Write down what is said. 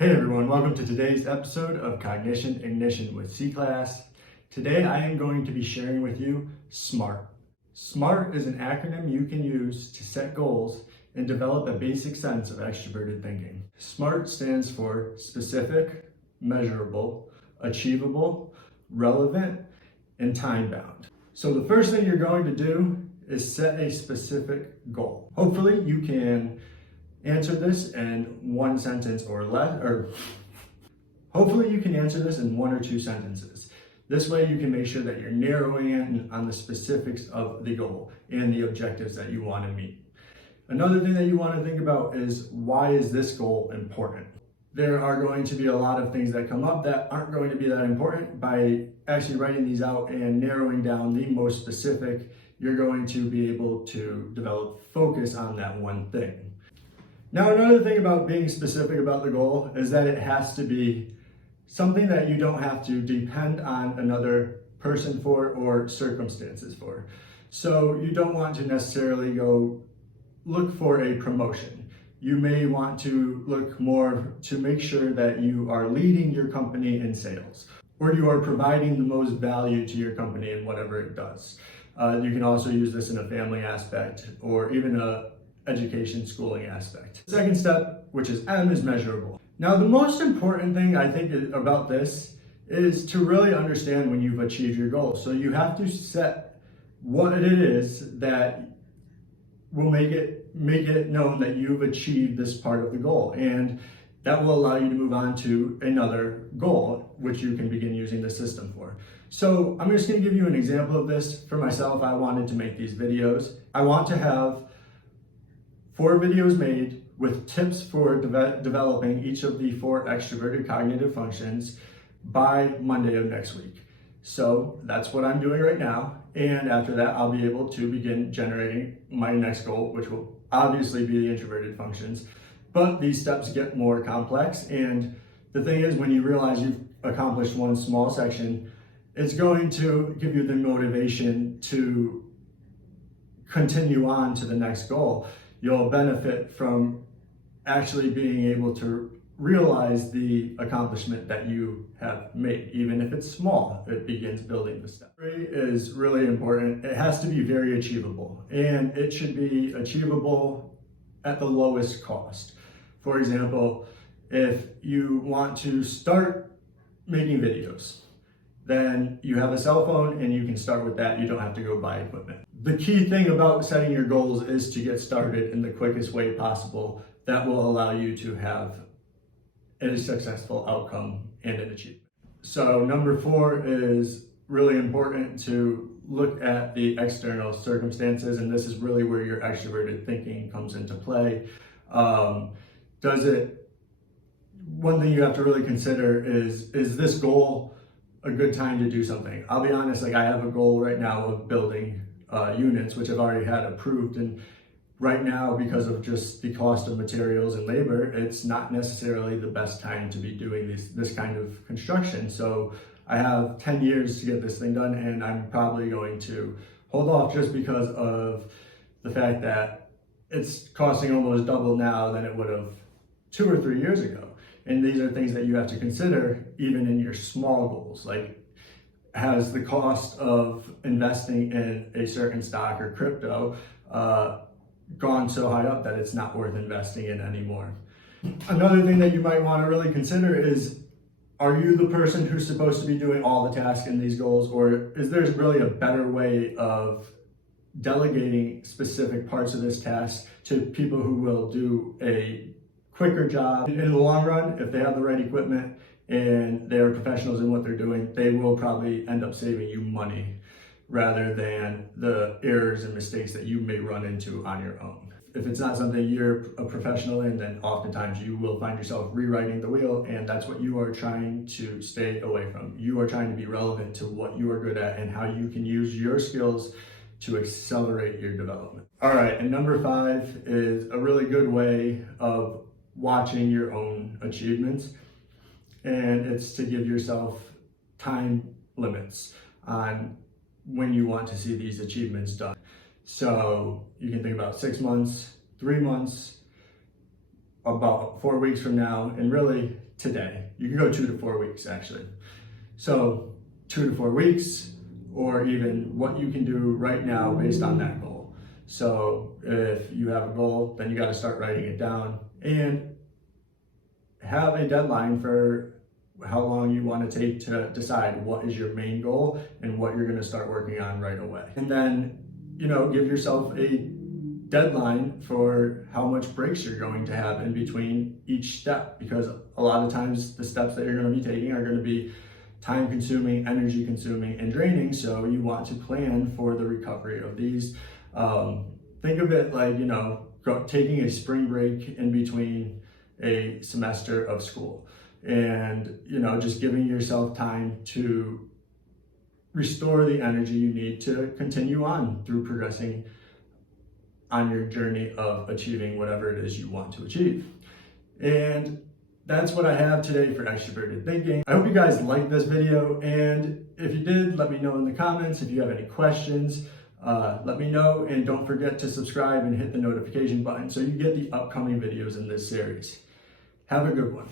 Hey everyone, welcome to today's episode of Cognition Ignition with C-Class. Today I am going to be sharing with you SMART. SMART is an acronym you can use to set goals and develop a basic sense of extroverted thinking. SMART stands for specific, measurable, achievable, relevant, and time-bound. So the first thing you're going to do is set a specific goal. Hopefully you can answer this in one sentence or less, or hopefully you can answer this in one or two sentences. This way you can make sure that you're narrowing in on the specifics of the goal and the objectives that you want to meet. Another thing that you want to think about is, why is this goal important? There are going to be a lot of things that come up that aren't going to be that important. By actually writing these out and narrowing down the most specific, you're going to be able to develop focus on that one thing. Now, another thing about being specific about the goal is that it has to be something that you don't have to depend on another person for or circumstances for. So you don't want to necessarily go look for a promotion. You may want to look more to make sure that you are leading your company in sales, or you are providing the most value to your company in whatever it does. You can also use this in a family aspect or even a education, schooling aspect. The second step, which is M, is measurable. Now, the most important thing I think about this is to really understand when you've achieved your goal. So you have to set what it is that will make it known that you've achieved this part of the goal, and that will allow you to move on to another goal, which you can begin using the system for. So I'm just going to give you an example of this. For myself, I wanted to make these videos. I want to have 4 videos made with tips for developing each of the 4 extroverted cognitive functions by Monday of next week. So that's what I'm doing right now. And after that, I'll be able to begin generating my next goal, which will obviously be the introverted functions. But these steps get more complex. And the thing is, when you realize you've accomplished one small section, it's going to give you the motivation to continue on to the next goal. You'll benefit from actually being able to realize the accomplishment that you have made. Even if it's small, it begins building the step. 3 is really important. It has to be very achievable, and it should be achievable at the lowest cost. For example, if you want to start making videos, then you have a cell phone and you can start with that. You don't have to go buy equipment. The key thing about setting your goals is to get started in the quickest way possible. That will allow you to have a successful outcome and an achievement. So number 4 is really important, to look at the external circumstances, and this is really where your extroverted thinking comes into play. One thing you have to really consider is this goal a good time to do something? I'll be honest, I have a goal right now of building units, which I've already had approved, and right now, because of just the cost of materials and labor, it's not necessarily the best time to be doing this kind of construction. So I have 10 years to get this thing done, and I'm probably going to hold off just because of the fact that it's costing almost double now than it would have 2 or 3 years ago. And these are things that you have to consider even in your small goals. Like, has the cost of investing in a certain stock or crypto gone so high up that it's not worth investing in anymore? Another thing that you might want to really consider is, are you the person who's supposed to be doing all the tasks in these goals, or is there really a better way of delegating specific parts of this task to people who will do a quicker job? In the long run, if they have the right equipment and they're professionals in what they're doing, they will probably end up saving you money rather than the errors and mistakes that you may run into on your own. If it's not something you're a professional in, then oftentimes you will find yourself rewriting the wheel, and that's what you are trying to stay away from. You are trying to be relevant to what you are good at and how you can use your skills to accelerate your development. All right, and number 5 is a really good way of watching your own achievements, and it's to give yourself time limits on when you want to see these achievements done. So you can think about 6 months, 3 months, about 4 weeks from now, and really today. You can go 2 to 4 weeks actually. So 2 to 4 weeks, or even what you can do right now based on that goal. So if you have a goal, then you got to start writing it down and have a deadline for how long you want to take to decide what is your main goal and what you're going to start working on right away. And then, give yourself a deadline for how much breaks you're going to have in between each step, because a lot of times the steps that you're going to be taking are going to be time consuming, energy consuming, and draining. So you want to plan for the recovery of these. Think of it like, taking a spring break in between a semester of school, and, just giving yourself time to restore the energy you need to continue on through progressing on your journey of achieving whatever it is you want to achieve. And that's what I have today for Extraverted Thinking. I hope you guys liked this video, and if you did, let me know in the comments. If you have any questions, let me know, and don't forget to subscribe and hit the notification button so you get the upcoming videos in this series. Have a good one.